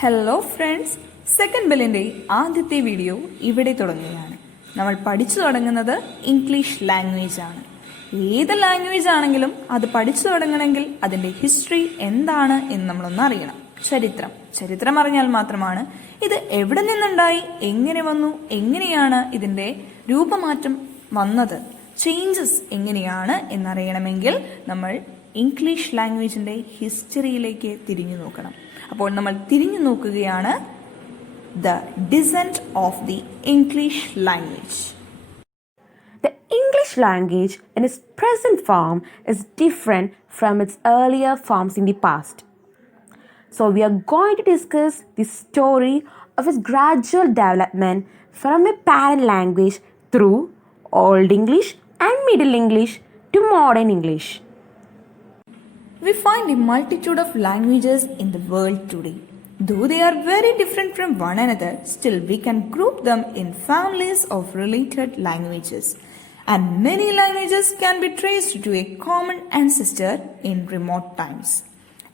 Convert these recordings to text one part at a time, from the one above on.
Hello friends, second ബെല്ലിൻ്റെ ആദ്യത്തെ video ഇവിടെ തുടങ്ങുകയാണ്. നമ്മൾ പഠിച്ചു തുടങ്ങുന്നത് ഇംഗ്ലീഷ് ലാംഗ്വേജ് ആണ്. ഏത് ലാംഗ്വേജ് ആണെങ്കിലും അത് പഠിച്ചു തുടങ്ങണമെങ്കിൽ അതിൻ്റെ ഹിസ്റ്ററി എന്താണ് എന്ന് നമ്മളൊന്ന് അറിയണം. ചരിത്രം അറിഞ്ഞാൽ മാത്രമാണ് ഇത് എവിടെ നിന്നുണ്ടായി, എങ്ങനെ വന്നു, എങ്ങനെയാണ് ഇതിൻ്റെ രൂപമാറ്റം വന്നത്, ചേഞ്ചസ് എങ്ങനെയാണ് എന്നറിയണമെങ്കിൽ നമ്മൾ ഇംഗ്ലീഷ് ലാംഗ്വേജിൻ്റെ ഹിസ്റ്ററിയിലേക്ക് തിരിഞ്ഞു നോക്കണം. അപ്പോൾ നമ്മൾ തിരിഞ്ഞു നോക്കുകയാണ് the descent of the English language. The English language in its present form is different from its earlier forms in the past. So we are going to discuss the story of its gradual development from a parent language through Old English and Middle English to Modern English. We find a multitude of languages in the world today. Though they are very different from one another, still we can group them in families of related languages. And many languages can be traced to a common ancestor in remote times.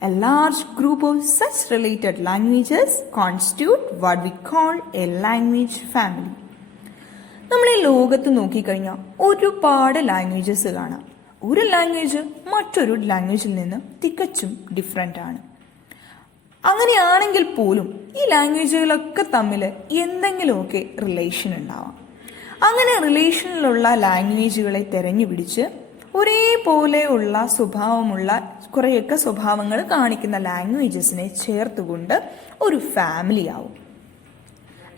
A large group of such related languages constitute what we call a language family. നമ്മൾ ഈ ലോകത്ത് നോക്കിക്കഴിഞ്ഞാൽ ഒരുപാട് languages കാണാം. ഒരു language മറ്റൊരു ലാംഗ്വേജിൽ നിന്ന് തികച്ചും ഡിഫറെൻ്റ് ആണ്. അങ്ങനെയാണെങ്കിൽ പോലും ഈ ലാംഗ്വേജുകളൊക്കെ തമ്മിൽ എന്തെങ്കിലുമൊക്കെ റിലേഷൻ ഉണ്ടാവാം. അങ്ങനെ റിലേഷനിലുള്ള ലാംഗ്വേജുകളെ തിരഞ്ഞുപിടിച്ച് ഒരേപോലെയുള്ള സ്വഭാവമുള്ള കുറേയൊക്കെ സ്വഭാവങ്ങൾ കാണിക്കുന്ന ലാംഗ്വേജസിനെ ചേർത്തുകൊണ്ട് ഒരു ഫാമിലി ആവും.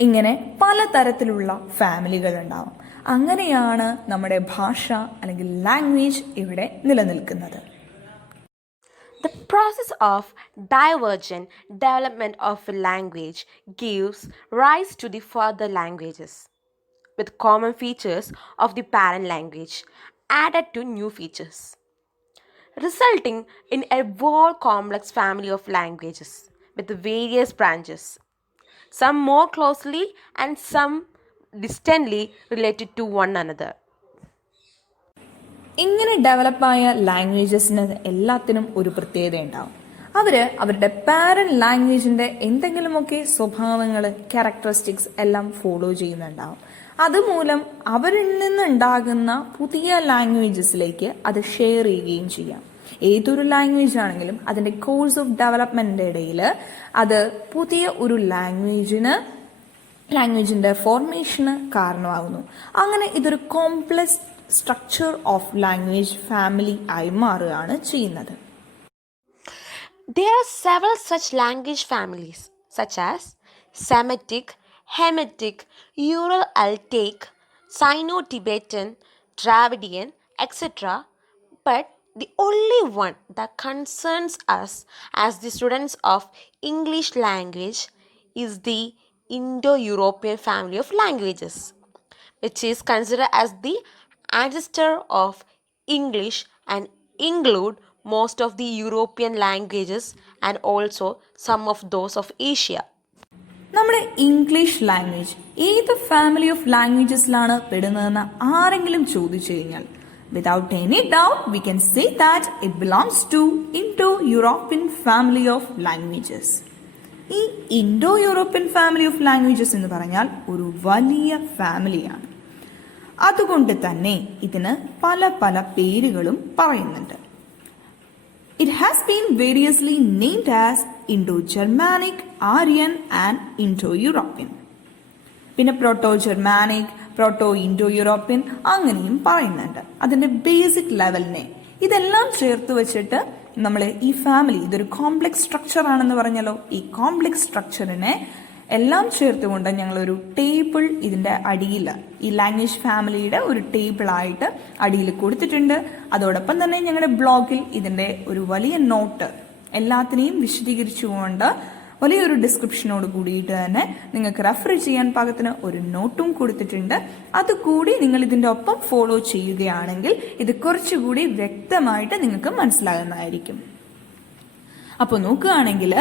ഇങ്ങനെ പലതരത്തിലുള്ള ഫാമിലികൾ ഉണ്ടാവും. അങ്ങനെയാണ് നമ്മുടെ ഭാഷ അല്ലെങ്കിൽ ലാംഗ്വേജ് ഇവിടെ നിലനിൽക്കുന്നത്. The process of divergent development of a language gives rise to the further languages, with common features of the parent language added to new features, resulting in a more complex family of languages with various branches, some more closely and some distantly related to one another. ഇങ്ങനെ ഡെവലപ്പായ ലാംഗ്വേജസിന് എല്ലാത്തിനും ഒരു പ്രത്യേകത ഉണ്ടാവും. അവരുടെ parent ലാംഗ്വേജിന്റെ എന്തെങ്കിലുമൊക്കെ സ്വഭാവങ്ങൾ, characteristics എല്ലാം follow ചെയ്യുന്നുണ്ടാവും. അതുമൂലം അവരിൽ നിന്നുണ്ടാകുന്ന പുതിയ ലാംഗ്വേജസിലേക്ക് അത് ഷെയർ ചെയ്യുകയും ചെയ്യാം. ഏതൊരു ലാംഗ്വേജ് ആണെങ്കിലും അതിന്റെ കോഴ്സ് ഓഫ് ഡെവലപ്മെന്റിന്റെ ഇടയിൽ അത് പുതിയ ഒരു ലാംഗ്വേജിന്റെ ഫോർമേഷന് കാരണമാകുന്നു. അങ്ങനെ ഇതൊരു complex structure of language family ആയി മാറുകയാണ് ചെയ്യുന്നത്. There are several such language families, such as Semitic, Hamitic, Ural-Altaic, Sino-Tibetan, Dravidian, etc. But the only one that concerns us as the students of English language is the Indo-European family of languages, which is considered as the ancestor of English and include most of the European languages and also some of those of Asia. നമ്മുടെ English language ഏത് family of ലാംഗ്വേജസിലാണ് പെടുന്നതെന്ന് ആരെങ്കിലും ചോദിച്ചു കഴിഞ്ഞാൽ without any doubt we can say that it belongs to Indo-European family of languages. ഈ Indo European family of languages എന്ന് പറഞ്ഞാൽ ഒരു വലിയ ഫാമിലിയാണ്. അതുകൊണ്ട് തന്നെ ഇതിന് പല പല പേരുകളും പറയുന്നുണ്ട്. It has been variously named as Indo-Germanic, Aryan and Indo-European. പിന്നെ പ്രോട്ടോ-ജർമാനിക്, പ്രോട്ടോ-ഇൻഡോ-യൂറോപ്യൻ അങ്ങനെയും പറയുന്നുണ്ട്. അതിന്റെ ബേസിക് ലെവലിനെ ഇതെല്ലാം ചേർത്ത് വെച്ചിട്ട് നമ്മൾ ഈ ഫാമിലി ഇതൊരു കോംപ്ലക്സ് സ്ട്രക്ചർ ആണെന്ന് പറഞ്ഞല്ലോ. ഈ കോംപ്ലക്സ് സ്ട്രക്ചറിനെ എല്ലാം ചേർത്തുകൊണ്ട് ഞങ്ങളൊരു ടേബിൾ ഇതിന്റെ അടിയിൽ ഈ ലാംഗ്വേജ് ഫാമിലിയുടെ ഒരു ടേബിൾ ആയിട്ട് അടിയിൽ കൊടുത്തിട്ടുണ്ട്. അതോടൊപ്പം തന്നെ ഞങ്ങളുടെ ബ്ലോഗിൽ ഇതിന്റെ ഒരു വലിയ നോട്ട് എല്ലാത്തിനെയും വിശദീകരിച്ചുകൊണ്ട് വലിയൊരു ഡിസ്ക്രിപ്ഷനോട് കൂടിയിട്ട് തന്നെ നിങ്ങൾക്ക് റെഫർ ചെയ്യാൻ പാകത്തിന് ഒരു നോട്ടും കൊടുത്തിട്ടുണ്ട്. അതുകൂടി നിങ്ങൾ ഇതിന്റെ ഒപ്പം ഫോളോ ചെയ്യുകയാണെങ്കിൽ ഇത് കുറച്ചുകൂടി വ്യക്തമായിട്ട് നിങ്ങൾക്ക് മനസ്സിലാകുന്നതായിരിക്കും. അപ്പോൾ നോക്കുകയാണെങ്കിൽ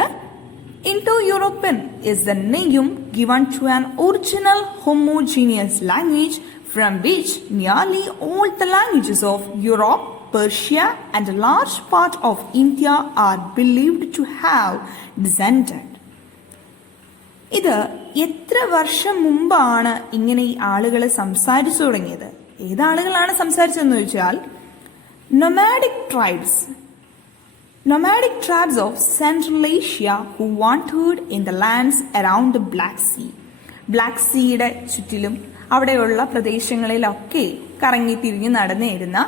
Indo-European is the name given to an original homogeneous language from which nearly all the languages of Europe, Persia and a large part of India are believed to have descended. ഇത് എത്ര വർഷം മുമ്പാണ് ഇങ്ങനെ ഈ ആളുകൾ സംസാരിച്ചു തുടങ്ങിയത്? ഏതാളുകളാണ് സംസാരിച്ചതെന്ന് ചോദിച്ചാൽ nomadic tribes of Central Asia who wandered in the lands around the Black Sea. Black സീയുടെ ചുറ്റിലും അവിടെയുള്ള പ്രദേശങ്ങളിലൊക്കെ കറങ്ങി തിരിഞ്ഞ് നടന്നിരുന്ന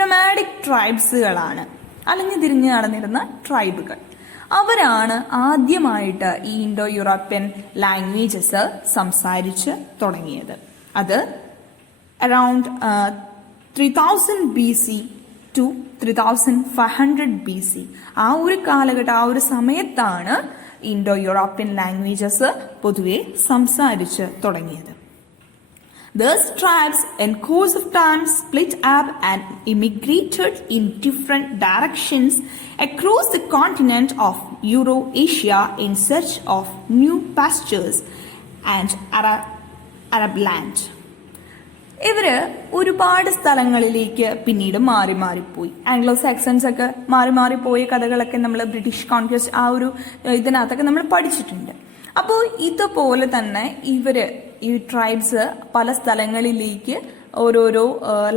നൊമാഡിക് ട്രൈബ്സുകളാണ്, അലഞ്ഞു തിരിഞ്ഞ് നടന്നിരുന്ന ട്രൈബുകൾ. അവരാണ് ആദ്യമായിട്ട് ഈ ഇൻഡോ യൂറോപ്യൻ ലാംഗ്വേജസ് സംസാരിച്ച് തുടങ്ങിയത്. അത് അറൌണ്ട് 3000 BC ടു 3500 BC. ആ ഒരു കാലഘട്ടം, ആ ഒരു സമയത്താണ് ഇൻഡോ യൂറോപ്യൻ ലാംഗ്വേജസ് പൊതുവെ സംസാരിച്ച് തുടങ്ങിയത്. These tribes in course of time split up and immigrated in different directions across the continent of Eurasia in search of new pastures and Arab land. ഇവര് ഒരുപാട് സ്ഥലങ്ങളിലേക്ക് പിന്നീട് മാറിപ്പോയി. ആംഗ്ലോ സാക്സൺസ് ഒക്കെ മാറിപ്പോയ കഥകളൊക്കെ നമ്മൾ ബ്രിട്ടീഷ് കോൺക്വസ്റ്റ് ആ ഒരു ഇതിനകത്തൊക്കെ നമ്മൾ പഠിച്ചിട്ടുണ്ട്. അപ്പോൾ ഇതുപോലെ തന്നെ ഈ ട്രൈബ്സ് പല സ്ഥലങ്ങളിലേക്ക് ഓരോരോ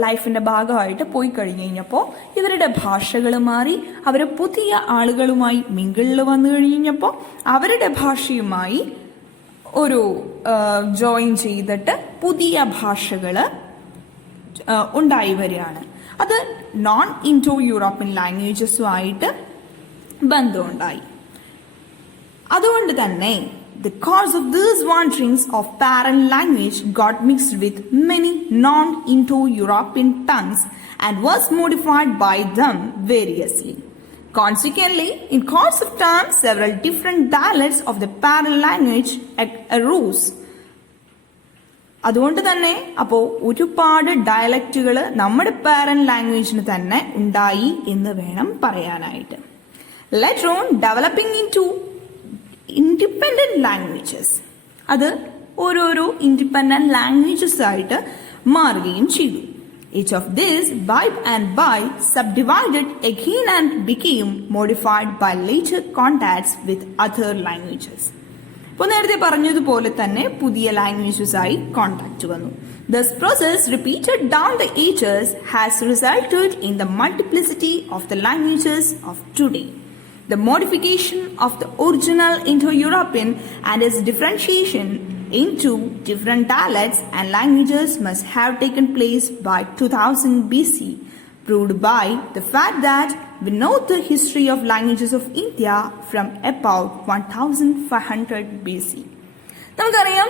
ലൈഫിന്റെ ഭാഗമായിട്ട് പോയി കഴിഞ്ഞപ്പോൾ ഇവരുടെ ഭാഷകൾ മാറി. അവർ പുതിയ ആളുകളുമായി മിങ്കിളിൽ വന്നു കഴിഞ്ഞപ്പോൾ അവരുടെ ഭാഷയുമായി ഒരു ജോയിൻ ചെയ്തിട്ട് പുതിയ ഭാഷകൾ ഉണ്ടായി വരികയാണ്. അത് നോൺ ഇൻഡോ യൂറോപ്യൻ ലാംഗ്വേജസുമായിട്ട് ബന്ധമുണ്ടായി. അതുകൊണ്ട് തന്നെ the cause of these wanderings of parent language got mixed with many non-Indo-European tongues and was modified by them variously. Consequently, in course of time, several different dialects of the parent language arose. അതുകൊണ്ട് തന്നെ അപ്പോൾ ഒരുപാട് ഡയലക്റ്റുകൾ നമ്മുടെ parent ലാംഗ്വേജിന് തന്നെ ഉണ്ടായി എന്ന് വേണം പറയാനായിട്ട്. Later on, developing into independent languages, അത് ഓരോരോ ഇൻഡിപെൻഡന്റ് ലാംഗ്വേജസ് ആയിട്ട് മാറുകയും ചെയ്തു. Each of these by subdivided again and became modified by later contacts with other languages. ഇപ്പോൾ നേരത്തെ പറഞ്ഞതുപോലെ തന്നെ പുതിയ ലാംഗ്വേജസ് ആയി കോണ്ടാക്ട് വന്നു. This process repeated down the ages has resulted in the multiplicity of the languages of today. The modification of the original Indo-European and its differentiation into different dialects and languages must have taken place by 2000 BC, proved by the fact that we know the history of languages of India from about 1500 BC. നമുക്കറിയാം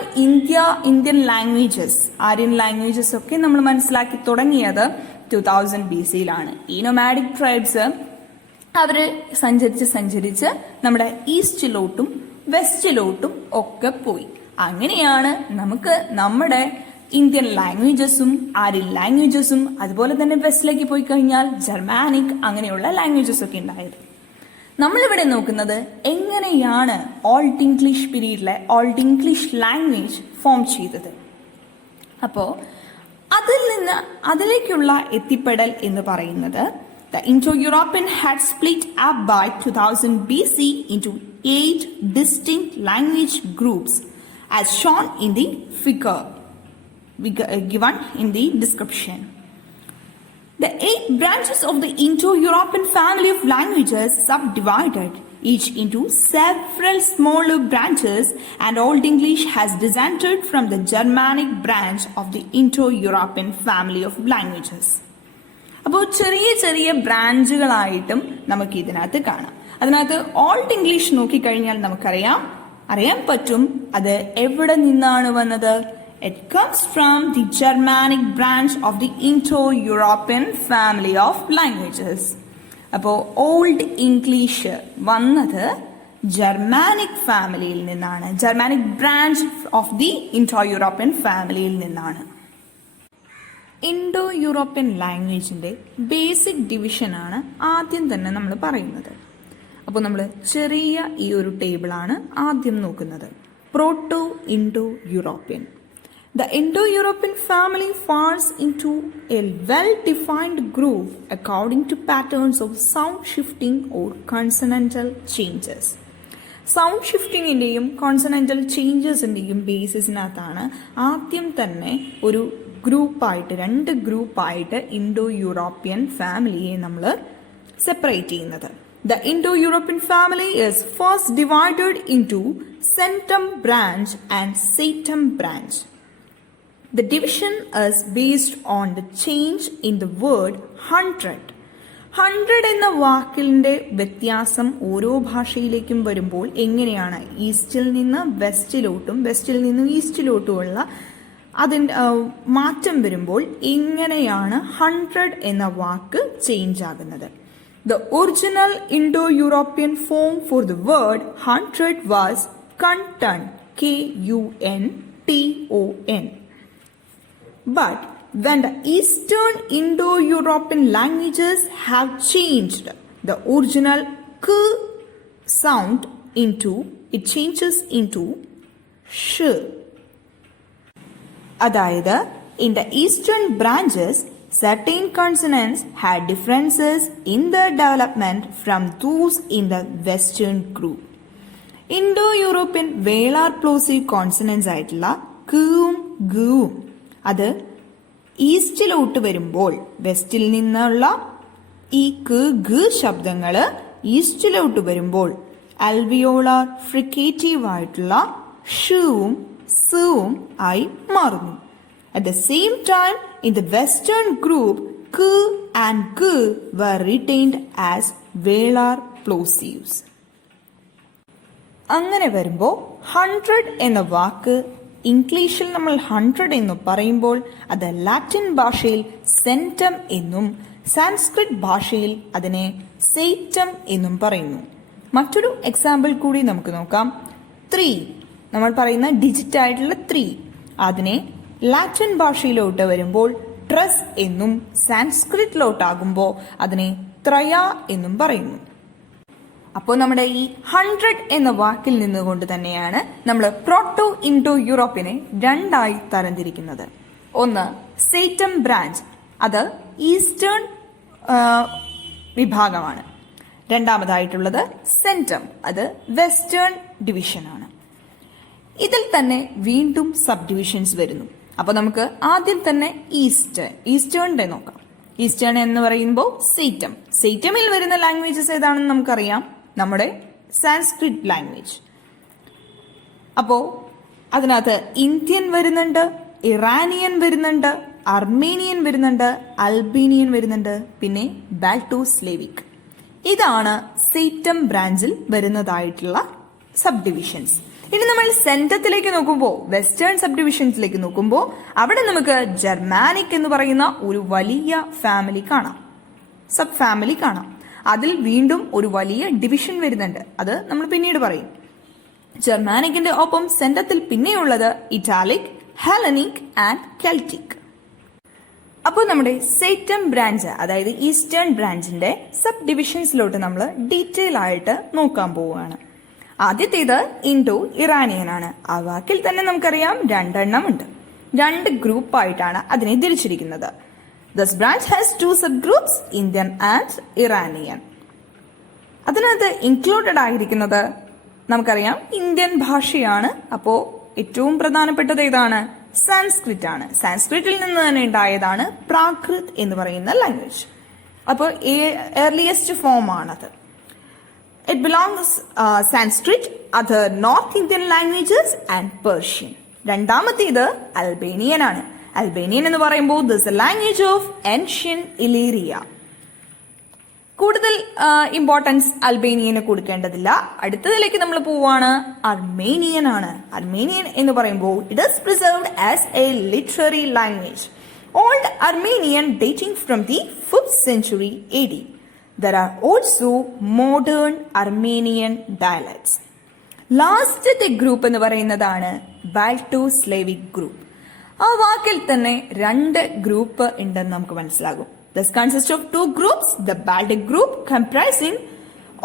Indian languages, Aryan languages ഒക്കെ നമ്മൾ മനസ്സിലാക്കി തുടങ്ങിയത് 2000 BCയിലാണ്. ഈ nomadic tribes അവര് സഞ്ചരിച്ച് നമ്മുടെ ഈസ്റ്റിലോട്ടും വെസ്റ്റിലോട്ടും ഒക്കെ പോയി. അങ്ങനെയാണ് നമുക്ക് നമ്മുടെ ഇന്ത്യൻ ലാംഗ്വേജസും ആര്യൻ ലാംഗ്വേജസും അതുപോലെ തന്നെ വെസ്റ്റിലേക്ക് പോയി കഴിഞ്ഞാൽ ജർമാനിക് അങ്ങനെയുള്ള ലാംഗ്വേജസ് ഒക്കെ ഉണ്ടായത്. നമ്മളിവിടെ നോക്കുന്നത് എങ്ങനെയാണ് ഓൾഡ് ഇംഗ്ലീഷ് പീരീഡിലെ ഓൾഡ് ഇംഗ്ലീഷ് ലാംഗ്വേജ് ഫോം ചെയ്തത്. അപ്പോൾ അതിലേക്കുള്ള എത്തിപ്പെടൽ എന്ന് പറയുന്നത് the Indo-European had split up by 2000 BC into 8 distinct language groups as shown in the figure given in the description. The 8 branches of the Indo-European family of languages subdivided each into several smaller branches, and Old English has descended from the Germanic branch of the Indo-European family of languages. അപ്പോൾ ചെറിയ ചെറിയ ബ്രാഞ്ചുകളായിട്ടും നമുക്ക് ഇതിനകത്ത് കാണാം. അതിനകത്ത് old English നോക്കിക്കഴിഞ്ഞാൽ അറിയാൻ പറ്റും അത് എവിടെ നിന്നാണ് വന്നത്. It comes from the Germanic branch of the Indo European family of languages. അപ്പോൾ ഓൾഡ് ഇംഗ്ലീഷ് വന്നത് ജർമാനിക് ഫാമിലിയിൽ നിന്നാണ്, Germanic branch of the Indo European ഫാമിലിയിൽ നിന്നാണ്. ഇൻഡോ യൂറോപ്യൻ ലാംഗ്വേജിന്റെ ബേസിക് ഡിവിഷനാണ് ആദ്യം തന്നെ നമ്മൾ പറയുന്നത്. അപ്പോൾ നമ്മൾ ചെറിയ ഈ ഒരു ടേബിളാണ് ആദ്യം നോക്കുന്നത്. Proto Indo European. The Indo-European family falls into a well-defined groove according to patterns of sound shifting or consonantal changes. Sound ഷിഫ്റ്റിങ്ങിൻ്റെയും കോൺസണൻ്റൽ ചേഞ്ചസിൻ്റെയും ബേസിസിനകത്താണ് ആദ്യം തന്നെ ഒരു രണ്ട് ഗ്രൂപ്പായിട്ട് ഇൻഡോ യൂറോപ്യൻ ഫാമിലിയെ നമ്മൾ സെപ്പറേറ്റ് ചെയ്യുന്നത്. The Indo-European family is first divided into centum branch and satum branch. The division is based on the change in the word 100. 100 എന്ന വാക്കിൻ്റെ വ്യത്യാസം ഓരോ ഭാഷയിലേക്കും വരുമ്പോൾ എങ്ങനെയാണ് ഈസ്റ്റിൽ നിന്ന് വെസ്റ്റിലോട്ടും വെസ്റ്റിൽ നിന്നും ഈസ്റ്റിലോട്ടുമുള്ള അതിൻ്റെ മാറ്റം വരുമ്പോൾ എങ്ങനെയാണ് 100 എന്ന വാക്ക് ചേഞ്ച് ആകുന്നത്. The original Indo-European form for the word 100 was Kunton, Kunton. But when the Eastern Indo-European languages have changed the original k sound it changes into sh. അതായത് in the eastern branches, certain consonants had differences in their development from those in the western group. Indo European velar plosive consonants ആയിട്ടുള്ള കുവും ഗുവും അത് ഈസ്റ്റിലോട്ട് വരുമ്പോൾ വെസ്റ്റിൽ നിന്നുള്ള ഈ ക് ഗ ശബ്ദങ്ങൾ ഈസ്റ്റിലോട്ട് വരുമ്പോൾ അൽവിയോളാർ ഫ്രിക്കേറ്റീവ് ആയിട്ടുള്ള ഷുവും സുവും ആയി മാറുന്നു. At the same time, in the western group, k and g were retained as velar plosives. അങ്ങനെ വരുമ്പോൾ 100 എന്ന വാക്ക് ഇംഗ്ലീഷിൽ നമ്മൾ 100 എന്ന് പറയുമ്പോൾ അത് ലാറ്റിൻ ഭാഷയിൽ സെന്റം എന്നും സാൻസ്ക്രിറ്റ് ഭാഷയിൽ അതിനെ സെയ്റ്റം എന്നും പറയുന്നു. മറ്റൊരു എക്സാമ്പിൾ കൂടി നമുക്ക് നോക്കാം. 3 നമ്മൾ പറയുന്ന ഡിജിറ്റ് ആയിട്ടുള്ള 3 അതിനെ ലാറ്റിൻ ഭാഷയിലോട്ട് വരുമ്പോൾ ട്രസ് എന്നും സാൻസ്ക്രിറ്റിലോട്ടാകുമ്പോൾ അതിനെ ത്രയ എന്നും പറയുന്നു. അപ്പോൾ നമ്മുടെ ഈ 100 എന്ന വാക്കിൽ നിന്നുകൊണ്ട് തന്നെയാണ് നമ്മൾ പ്രോട്ടോ ഇൻഡോ യൂറോപ്പിനെ രണ്ടായി തരംതിരിക്കുന്നത്. ഒന്ന് സെയ്റ്റം ബ്രാഞ്ച്, അത് ഈസ്റ്റേൺ വിഭാഗമാണ്. രണ്ടാമതായിട്ടുള്ളത് സെന്റം, അത് വെസ്റ്റേൺ ഡിവിഷനാണ്. ഇതിൽ തന്നെ വീണ്ടും സബ് ഡിവിഷൻസ് വരുന്നു. അപ്പൊ നമുക്ക് ആദ്യം തന്നെ ഈസ്റ്റേണിന്റെ നോക്കാം. ഈസ്റ്റേൺ എന്ന് പറയുമ്പോൾ സെയ്റ്റമിൽ വരുന്ന ലാംഗ്വേജസ് ഏതാണെന്ന് നമുക്കറിയാം, നമ്മുടെ സാൻസ്ക്രിറ്റ് ലാംഗ്വേജ്. അപ്പോ അതിനകത്ത് ഇന്ത്യൻ വരുന്നുണ്ട്, ഇറാനിയൻ വരുന്നുണ്ട്, അർമേനിയൻ വരുന്നുണ്ട്, അൽബേനിയൻ വരുന്നുണ്ട്, പിന്നെ ബാൽട്ടോ സ്ലേവിക്. ഇതാണ് സെയ്റ്റം ബ്രാഞ്ചിൽ വരുന്നതായിട്ടുള്ള സബ് ഡിവിഷൻസ്. ഇനി നമ്മൾ സെന്റത്തിലേക്ക് നോക്കുമ്പോൾ, വെസ്റ്റേൺ സബ് ഡിവിഷൻസിലേക്ക് നോക്കുമ്പോൾ അവിടെ നമുക്ക് ജർമാനിക് എന്ന് പറയുന്ന ഒരു വലിയ ഫാമിലി കാണാം, സബ് ഫാമിലി കാണാം. അതിൽ വീണ്ടും ഒരു വലിയ ഡിവിഷൻ വരുന്നുണ്ട്, അത് നമ്മൾ പിന്നീട് പറയും. ജർമാനിക്കിന്റെ ഒപ്പം സെന്റത്തിൽ പിന്നെയുള്ളത് ഇറ്റാലിക്, ഹെലനിക് ആൻഡ് കെൽറ്റിക്. അപ്പോൾ നമ്മുടെ സെയ്റ്റം ബ്രാഞ്ച്, അതായത് ഈസ്റ്റേൺ ബ്രാഞ്ചിന്റെ സബ് ഡിവിഷൻസിലോട്ട് നമ്മൾ ഡീറ്റെയിൽ ആയിട്ട് നോക്കാൻ പോവുകയാണ്. ആദ്യത്തേത് ഇൻഡോ ഇറാനിയൻ ആണ്. ആ വാക്കിൽ തന്നെ നമുക്കറിയാം രണ്ടെണ്ണം ഉണ്ട്, രണ്ട് ഗ്രൂപ്പായിട്ടാണ് അതിനെ തിരിച്ചിരിക്കുന്നത്. This branch has two subgroups, Indian and Iranian. അതിനകത്ത് ഇൻക്ലൂഡഡ് ആയിരിക്കുന്നത് നമുക്കറിയാം ഇന്ത്യൻ ഭാഷയാണ്. അപ്പോൾ ഏറ്റവും പ്രധാനപ്പെട്ടത് ഏതാണ്? സാൻസ്ക്രിറ്റ് ആണ്. സാൻസ്ക്രിറ്റിൽ നിന്ന് തന്നെ ഉണ്ടായതാണ് പ്രാകൃത് എന്ന് പറയുന്ന ലാംഗ്വേജ്. അപ്പോൾ ഏർലിയസ്റ്റ് ഫോം ആണത്. It belongs Sanskrit, other North Indian languages and Persian. രണ്ടാമത്തേത് അൽബേനിയൻ ആണ്. അൽബേനിയൻ എന്ന് പറയുമ്പോൾ this is a language of ancient Illyria. കൂടുതൽ ഇമ്പോർട്ടൻസ് അൽബേനിയന് കൊടുക്കേണ്ടതില്ല. അടുത്തതിലേക്ക് നമ്മൾ പോവാണ്. അർമേനിയൻ ആണ്. അർമേനിയൻ എന്ന് പറയുമ്പോൾ it is preserved as a literary language. Old Armenian dating from the 5th century AD. There are also modern Armenian dialects. ലാസ്റ്റത്തെ group എന്ന് പറയുന്നതാണ് ബാൽട്ടോ സ്ലേവിക് ഗ്രൂപ്പ്. ആ വാക്കിൽ തന്നെ രണ്ട് ഗ്രൂപ്പ് ഉണ്ടെന്ന് നമുക്ക് മനസ്സിലാകും. This consists of two groups, the Baltic group comprising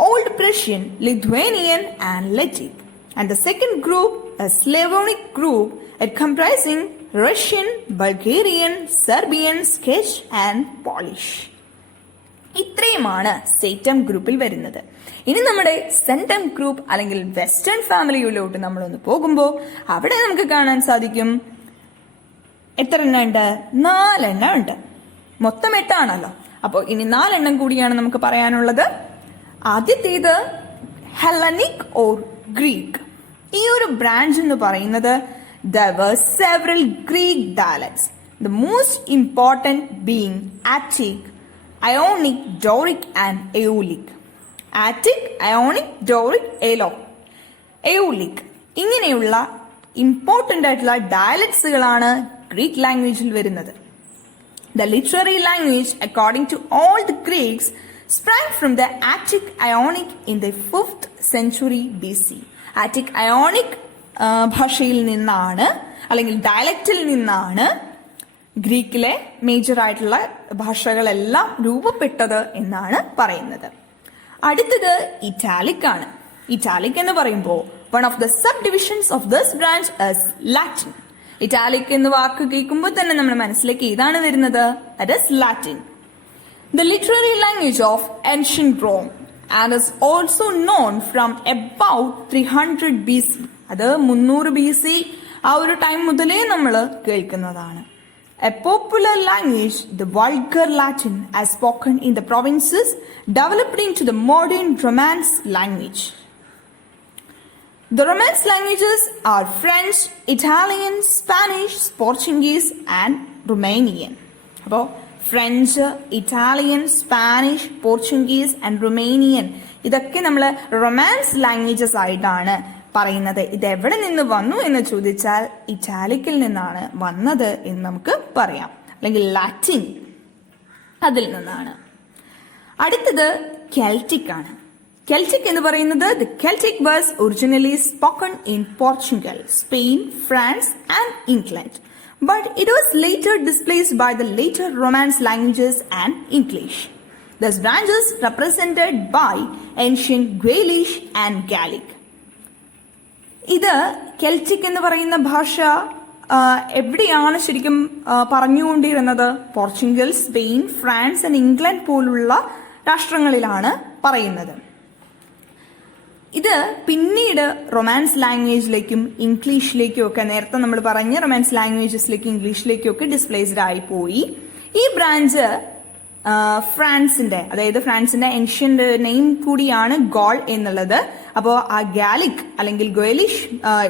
Old Prussian, Lithuanian and Lettic, and the second group, a Slavonic group, it comprising Russian, Bulgarian, Serbian, Czech and Polish. ഇത്രയുമാണ് സേറ്റം ഗ്രൂപ്പിൽ വരുന്നത്. ഇനി നമ്മുടെ സെന്റം ഗ്രൂപ്പ് അല്ലെങ്കിൽ western ഫാമിലിയിലോട്ട് നമ്മളൊന്ന് പോകുമ്പോൾ അവിടെ നമുക്ക് കാണാൻ സാധിക്കും എത്ര എണ്ണം ഉണ്ട്? 4 എണ്ണം ഉണ്ട്. മൊത്തം 8 ആണല്ലോ. അപ്പോൾ ഇനി 4 എണ്ണം കൂടിയാണ് നമുക്ക് പറയാനുള്ളത്. ആദ്യത്തേത് ഹെല്ലനിക് ഓർ ഗ്രീക്ക്. ഈ ഒരു ബ്രാഞ്ച് എന്ന് പറയുന്നത് there were several Greek dialects, the most important being Attic, Ionic, Doric and Aeolic. Attic, Ionic, Doric, Aeolic ഇങ്ങനെയുള്ള ഇമ്പോർട്ടന്റ് ആയിട്ടുള്ള ഡയലക്ട്സുകളാണ് ഗ്രീക്ക് ലാംഗ്വേജിൽ വരുന്നത്. The literary language, according to all the Greeks, sprang from the Attic Ionic in the 5th century BC. Attic Ionic ഭാഷയിൽ നിന്നാണ് അല്ലെങ്കിൽ ഡയലക്റ്റിൽ നിന്നാണ് ഗ്രീക്കിലെ major ആയിട്ടുള്ള ഭാഷകളെല്ലാം രൂപപ്പെട്ടത് എന്നാണ് പറയുന്നത്. അടുത്തത് ഇറ്റാലിക് ആണ്. ഇറ്റാലിക് എന്ന് പറയുമ്പോൾ one of the sub divisions of this branch is Latin. Italic എന്ന് വാക്ക് കേൾക്കുമ്പോൾ തന്നെ നമ്മുടെ മനസ്സിലേക്ക് ഏതാണ് വരുന്നത്? അത് is Latin. The literary language of ancient Rome and is also known from about 300 BC. അത് 300 BC ആ ഒരു ടൈം മുതലേ നമ്മൾ കേൾക്കുന്നതാണ്. A popular language, the vulgar Latin, as spoken in the provinces, developed into the modern Romance language. The Romance languages are French, Italian, Spanish, Portuguese and Romanian. അപ്പോൾ French, Italian, Spanish, Portuguese and Romanian ഇതൊക്കെ നമ്മൾ romance languages ആയിട്ടാണ് പറയുന്നത്. ഇത് എവിടെ നിന്ന് വന്നു എന്ന് ചോദിച്ചാൽ ഇറ്റാലിക്കിൽ നിന്നാണ് വന്നത് എന്ന് നമുക്ക് പറയാം, അല്ലെങ്കിൽ ലാറ്റിൻ അതിൽ നിന്നാണ്. അടുത്തത് കെൽറ്റിക് ആണ്. കെൽറ്റിക് എന്ന് പറയുന്നത് the Celtic was originally spoken in Portugal, Spain, France and England, but it was later displaced by the later Romance languages and English. These branches represented by ancient Gaelic and Gallic. ഇത് Celtic എന്ന് പറയുന്ന ഭാഷ എവിടെയാണ് ശരിക്കും പറഞ്ഞുകൊണ്ടിരുന്നത്? Portugal, Spain, France and England പോലുള്ള രാഷ്ട്രങ്ങളിലാണ് പറയുന്നത്. ഇത് പിന്നീട് റൊമാൻസ് ലാംഗ്വേജിലേക്കും ഇംഗ്ലീഷിലേക്കും ഒക്കെ, നേരത്തെ നമ്മൾ പറഞ്ഞ റൊമാൻസ് ലാംഗ്വേജസിലേക്കും ഇംഗ്ലീഷിലേക്കും ഒക്കെ ഡിസ്പ്ലേസ്ഡ് ആയി പോയി. ഈ ബ്രാഞ്ച് ഫ്രാൻസിന്റെ, അതായത് ഫ്രാൻസിന്റെ ഏൻഷ്യന്റ് നെയിം കൂടിയാണ് ഗോൾ എന്നുള്ളത്. അപ്പോൾ ആ ഗാലിക് അല്ലെങ്കിൽ ഗോയലിഷ്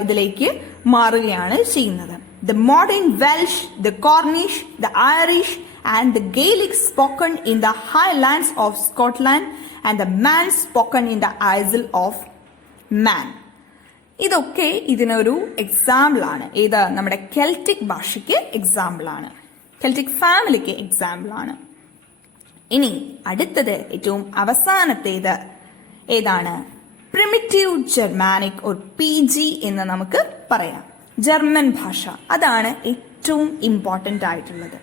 ഇതിലേക്ക് മാറുകയാണ് ചെയ്യുന്നത്. The modern Welsh, the Cornish, the Irish and the Gaelic spoken in the Highlands of Scotland and the Man spoken in the Isle of Man. ഇതൊക്കെ ഇതിനൊരു എക്സാമ്പിൾ ആണ്. ഏത്? നമ്മുടെ കെൽറ്റിക് ഭാഷയ്ക്ക് എക്സാമ്പിൾ ആണ്, കെൽറ്റിക് ഫാമിലിക്ക് എക്സാമ്പിൾ ആണ്. ഇനി അടുത്തത് ഏറ്റവും അവസാനത്തേത് ഏതാണ്? പ്രിമിറ്റീവ് ജർമാനിക് ഒരു PG എന്ന് നമുക്ക് പറയാം. ജർമ്മൻ ഭാഷ, അതാണ് ഏറ്റവും ഇമ്പോർട്ടന്റ് ആയിട്ടുള്ളത്.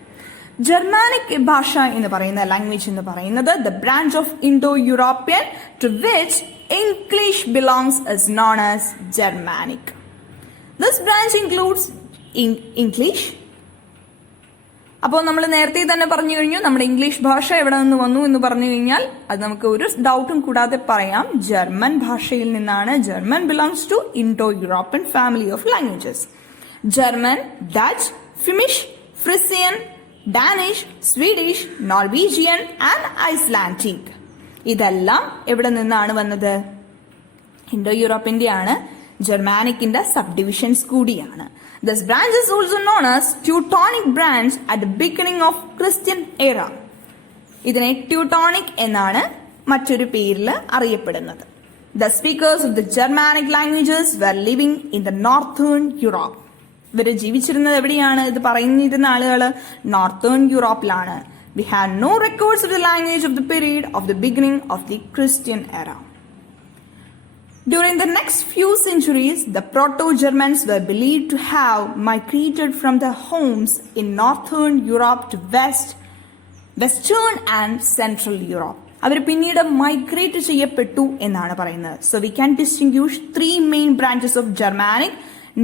ജർമാനിക് ഭാഷ എന്ന് പറയുന്ന ലാംഗ്വേജ് എന്ന് പറയുന്നത് the branch of Indo European to which English belongs is known as Germanic. This branch includes English. അപ്പോൾ നമ്മൾ നേരത്തെ തന്നെ പറഞ്ഞു കഴിഞ്ഞു, നമ്മുടെ ഇംഗ്ലീഷ് ഭാഷ എവിടെ നിന്ന് വന്നു എന്ന് പറഞ്ഞു കഴിഞ്ഞാൽ അത് നമുക്ക് ഒരു ഡൗട്ടും കൂടാതെ പറയാം, ജർമ്മൻ ഭാഷയിൽ നിന്നാണ്. German belongs to Indo European family of languages. German, Dutch, Flemish, Frisian, Danish, Swedish, Norwegian and Icelandic ഇതെല്ലാം എവിടെ നിന്നാണ് വന്നത്? ഇൻഡോ യൂറോപ്പിന്റെ ആണ്. ജർമാനിക്കിന്റെ സബ് ഡിവിഷൻസ് കൂടിയാണ്. This branch is also known as Teutonic branch at the beginning of Christian era. ഇതിനെ Teutonic എന്നാണ് മറ്റൊരു പേരിൽ അറിയപ്പെടുന്നത്. The speakers of the Germanic languages were living in the northern Europe. ഇവർ ജീവിച്ചിരുന്നത് എവിടെയാണ്? ഇത് പറയുന്നിരുന്ന ആളുകൾ northern യൂറോപ്പിലാണ്. We have no records of the language of the period of the beginning of the Christian era. During the next few centuries, the Proto-Germans were believed to have migrated from their homes in northern Europe to western and central Europe. അവർ പിന്നീട് migrate ചെയ്യപ്പെട്ടു എന്നാണ് പറയുന്നത്. So we can distinguish 3 main branches of Germanic,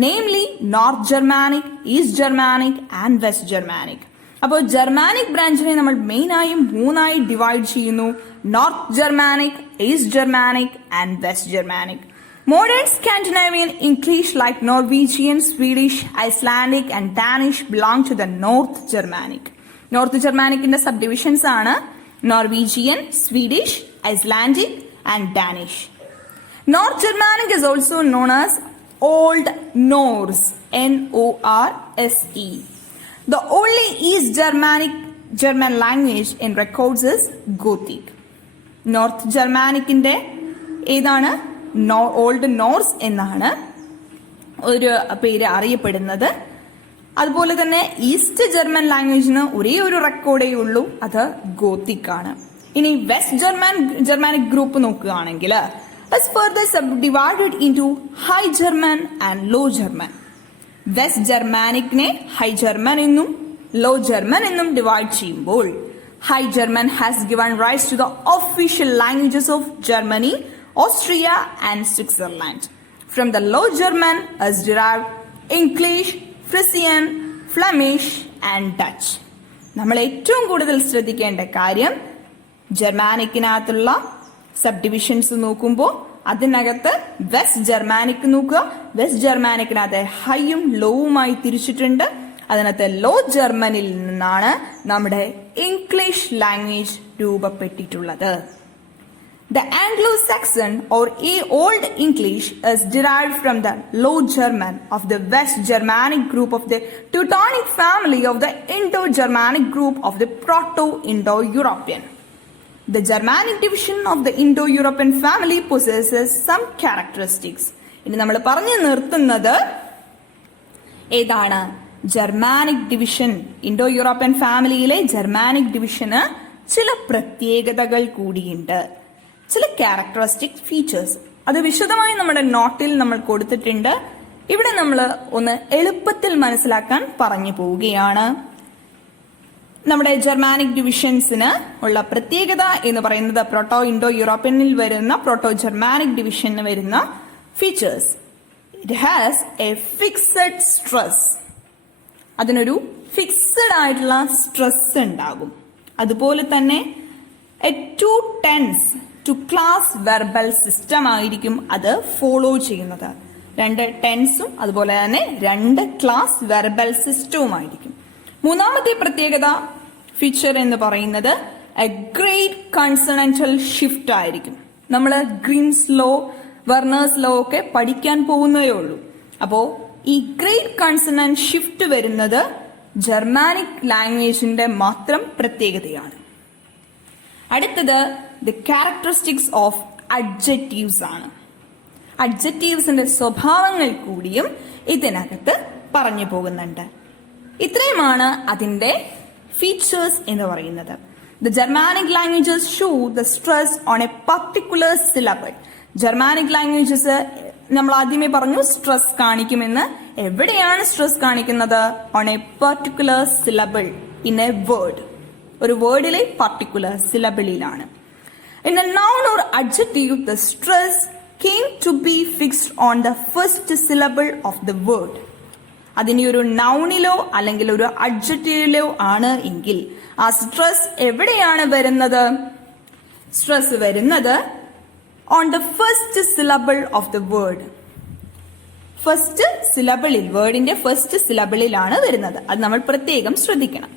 namely North Germanic, East Germanic and West Germanic. അപ്പോൾ Germanic ബ്രാഞ്ചിനെ നമ്മൾ മെയിനായും മൂന്നായി divide ചെയ്യുന്നു: north Germanic, east Germanic and west Germanic. Modern Scandinavian English like Norwegian, Swedish, Icelandic and Danish belong to the North Germanic. North Germanic in the subdivisions are Norwegian, Swedish, Icelandic and Danish. North Germanic is also known as Old Norse, N-O-R-S-E. The only East German language in records is Gothic. North Germanic inde ഏതാണ്? Old Norse എന്നാണ് ഒരു പേര് അറിയപ്പെടുന്നത്. അതുപോലെ തന്നെ east German ലാംഗ്വേജിന് ഒരേ ഒരു റെക്കോർഡേ ഉള്ളൂ, അത് ഗോത്തിക് ആണ്. ഇനി വെസ്റ്റ് ജർമാനിക് ഗ്രൂപ്പ് നോക്കുകയാണെങ്കിൽ it's further subdivided into high German and low German. West ജർമാനിക്കിനെ ഹൈ ജർമ്മൻ എന്നും ലോ ജർമ്മൻ എന്നും ഡിവൈഡ് ചെയ്യുമ്പോൾ high German has given rise to the official languages of Germany, Austria and Switzerland. From the Low German is derived English, Frisian, Flemish and Dutch. നമ്മൾ ഏറ്റവും കൂടുതൽ ശ്രദ്ധിക്കേണ്ട കാര്യം ജർമാനിക്കിനകത്തുള്ള sub divisions നോക്കുമ്പോൾ അതിനകത്ത് വെസ്റ്റ് ജർമാനിക് നോക്കുക. വെസ്റ്റ് ജർമാനിക്കിനകത്ത് ഹൈയും ലോവുമായി തിരിച്ചിട്ടുണ്ട്. അതിനകത്ത് ലോ ജർമ്മനിൽ നിന്നാണ് നമ്മുടെ ഇംഗ്ലീഷ് ലാംഗ്വേജ് രൂപപ്പെട്ടിട്ടുള്ളത്. The Anglo-Saxon or Old English is derived from the Low German of the West Germanic group of the Teutonic family of the Indo-Germanic group of the Proto-Indo-European. The Germanic division of the Indo-European family possesses some characteristics. ഇനി നമ്മൾ പറഞ്ഞു നിർത്തുന്നത് ഏതാണ്? Germanic division, Indo European ഫാമിലിയിലെ Germanic ഡിവിഷന് ചില പ്രത്യേകതകൾ കൂടിയുണ്ട്, ചില ക്യാരക്ടറിസ്റ്റിക് ഫീച്ചേഴ്സ്. അത് വിശദമായി നമ്മുടെ നോട്ടിൽ നമ്മൾ കൊടുത്തിട്ടുണ്ട്. ഇവിടെ നമ്മൾ ഒന്ന് എളുപ്പത്തിൽ മനസ്സിലാക്കാൻ പറഞ്ഞു പോവുകയാണ്. നമ്മുടെ ജർമാനിക് ഡിവിഷൻസിന് ഉള്ള പ്രത്യേകത എന്ന് പറയുന്നത് പ്രോട്ടോ ഇൻഡോ യൂറോപ്യനിൽ വരുന്ന പ്രോട്ടോ ജർമാനിക് ഡിവിഷന് വരുന്ന features. It has a fixed stress. അതിനൊരു ഫിക്സഡ് ആയിട്ടുള്ള സ്ട്രെസ് ഉണ്ടാകും. അതുപോലെ തന്നെ a two tense two class verbal system ആയിരിക്കും അത് ഫോളോ ചെയ്യുന്നത്. രണ്ട് ടെൻസും അതുപോലെ തന്നെ രണ്ട് ക്ലാസ് വെർബൽ സിസ്റ്റവും ആയിരിക്കും. മൂന്നാമത്തെ പ്രത്യേകത ഫീച്ചർ എന്ന് പറയുന്നത് എ ഗ്രേറ്റ് കൺസണന്റൽ ഷിഫ്റ്റ് ആയിരിക്കും. നമ്മൾ ഗ്രീൻസ് ലോ, വെർണേഴ്സ് ലോ ഒക്കെ പഠിക്കാൻ പോകുന്നതേ ഉള്ളൂ. അപ്പോ ഈ ഗ്രേറ്റ് കൺസണന്റ് ഷിഫ്റ്റ് വരുന്നത് ജർമാനിക് ലാംഗ്വേജിന്റെ മാത്രം പ്രത്യേകതയാണ്. അടുത്തത് ദി ക്യാരക്ടറിസ്റ്റിക്സ് ഓഫ് അഡ്ജക്റ്റീവ്സ് ആണ്. അഡ്ജക്റ്റീവ്സിന്റെ സ്വഭാവങ്ങൾ കൂടിയും ഇതിനകത്ത് പറഞ്ഞു പോകുന്നുണ്ട്. ഇത്രയുമാണ് അതിന്റെ ഫീച്ചേഴ്സ് എന്ന് പറയുന്നത്. The Germanic languages show the stress on a particular syllable. Germanic languages നമ്മൾ ആദ്യമേ പറഞ്ഞു സ്ട്രെസ് കാണിക്കുമെന്ന്. എവിടെയാണ് സ്ട്രെസ് കാണിക്കുന്നത്? On a particular syllable in a word. ഒരു വേർഡിലെ പർട്ടിക്കുലർ സിലബിളിലാണ്. In a noun or adjective the stress came to be fixed on the first syllable of the word. അതിന് ഒരു നൗണിലോ അല്ലെങ്കിൽ ഒരു അഡ്ജക്റ്റീവിലോ ആണ് എങ്കിൽ ആ സ്ട്രെസ് എവിടെയാണ് വരുന്നത്? സ്ട്രെസ് വരുന്നത് on the first syllable of the word. First സിലബിളിൽ, വേർഡിന്റെ ഫസ്റ്റ് സിലബിളിലാണ് വരുന്നത്. അത് നമ്മൾ പ്രത്യേകം ശ്രദ്ധിക്കണം.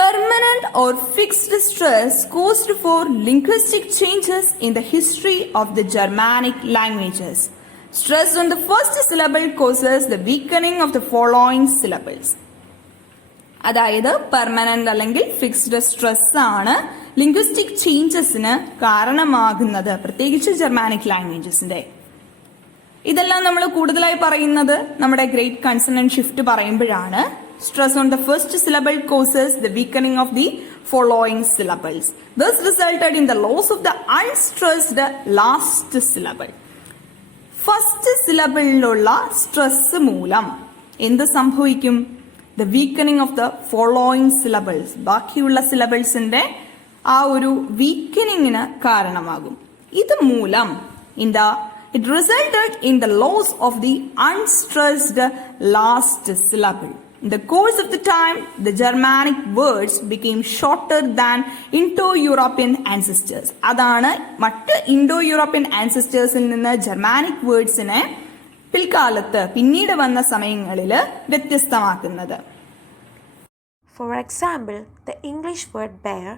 Permanent or fixed stress caused for linguistic changes in the history of the Germanic languages. Stress on the first syllable causes the weakening of the following syllables. അതായത് permanent അല്ലെങ്കിൽ ഫിക്സ്ഡ് സ്ട്രെസ് ആണ് linguistic ചേഞ്ചസിന് കാരണമാകുന്നത്, പ്രത്യേകിച്ച് Germanic ലാംഗ്വേജസിന്റെ. ഇതെല്ലാം നമ്മൾ കൂടുതലായി പറയുന്നത് നമ്മുടെ ഗ്രേറ്റ് കൺസണന്റ് ഷിഫ്റ്റ് പറയുമ്പോഴാണ്. Stress on the first syllable causes the weakening of the following syllables. This resulted in the loss of the unstressed last syllable. First സിലബിളിലുള്ള സ്ട്രെസ് മൂലം എന്ത് സംഭവിക്കും? The weakening of the following syllables, ബാക്കിയുള്ള സിലബിൾസിന്റെ ആ ഒരു വീക്കനിങ്ങിന് കാരണമാകും. ഇത് മൂലം it resulted in the loss of the unstressed last syllable. In the course of the time, the Germanic words became shorter than Indo-European ancestors. അതാണ് മറ്റ് ഇൻഡോ-യൂറോപ്യൻ ആൻസിസ്റ്റേഴ്സിൽ നിന്ന് ജർമാനിക് വേർഡ്സിനെ പിൽക്കാലത്ത് പിന്നീട് വന്ന സമയങ്ങളിൽ വ്യത്യസ്തമാക്കുന്നത്. For example, the English word bear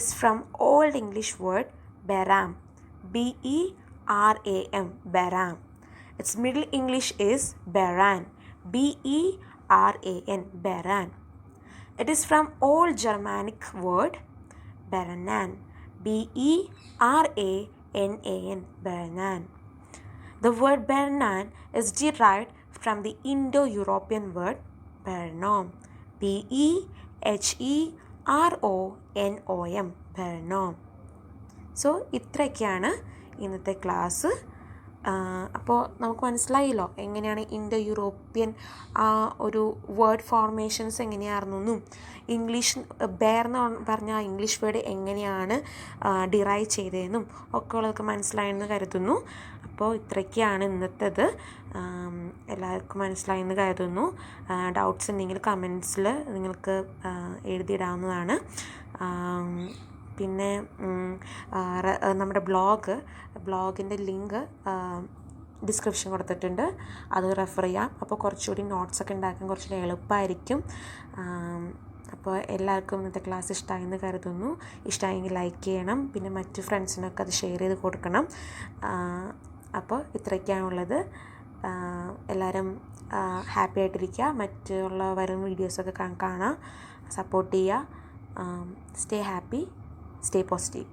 is from Old English word beram, B-E-R-A-M, beram. Its Middle English is beran, B-E-R-A-N, beran. It is from Old Germanic word beranan, B-E-R-A-N-A-N, beranan. The word beranan is derived from the Indo-European word bernom, B-E-H-E-R-O-N-O-M, bernom. So ഇത്രയൊക്കെയാണ് ഇന്നത്തെ class. അപ്പോൾ നമുക്ക് മനസ്സിലായല്ലോ എങ്ങനെയാണ് Indo European ആ ഒരു word formations എങ്ങനെയായിരുന്നെന്നും English bear എന്ന് പറഞ്ഞ ആ ഇംഗ്ലീഷ് വേർഡ് എങ്ങനെയാണ് ഡിറൈവ് ചെയ്തതെന്നും ഒക്കെ ഉള്ളതൊക്കെ മനസ്സിലായെന്ന് കരുതുന്നു. അപ്പോൾ ഇത്രയൊക്കെയാണ് ഇന്നത്തേത്. എല്ലാവർക്കും മനസ്സിലായെന്ന് കരുതുന്നു. ഡൗട്ട്സ് ഉണ്ടെങ്കിൽ കമൻസിൽ നിങ്ങൾക്ക് എഴുതിയിടാവുന്നതാണ്. പിന്നെ നമ്മുടെ ബ്ലോഗിൻ്റെ ലിങ്ക് ഡിസ്ക്രിപ്ഷൻ കൊടുത്തിട്ടുണ്ട്, അത് റെഫർ ചെയ്യാം. അപ്പോൾ കുറച്ചുകൂടി നോട്ട്സൊക്കെ ഉണ്ടാക്കാൻ കുറച്ചുകൂടി എളുപ്പമായിരിക്കും. അപ്പോൾ എല്ലാവർക്കും ഇന്നത്തെ ക്ലാസ് ഇഷ്ടമായെന്ന് കരുതുന്നു. ഇഷ്ടമായെങ്കിൽ ലൈക്ക് ചെയ്യണം, പിന്നെ മറ്റ് ഫ്രണ്ട്സിനൊക്കെ അത് ഷെയർ ചെയ്ത് കൊടുക്കണം. അപ്പോൾ ഇത്രയൊക്കെയാണുള്ളത്. എല്ലാവരും ഹാപ്പി ആയിട്ടിരിക്കുക. മറ്റുള്ള വരും വീഡിയോസൊക്കെ കാണാം, സപ്പോർട്ട് ചെയ്യുക. Stay happy, stay positive.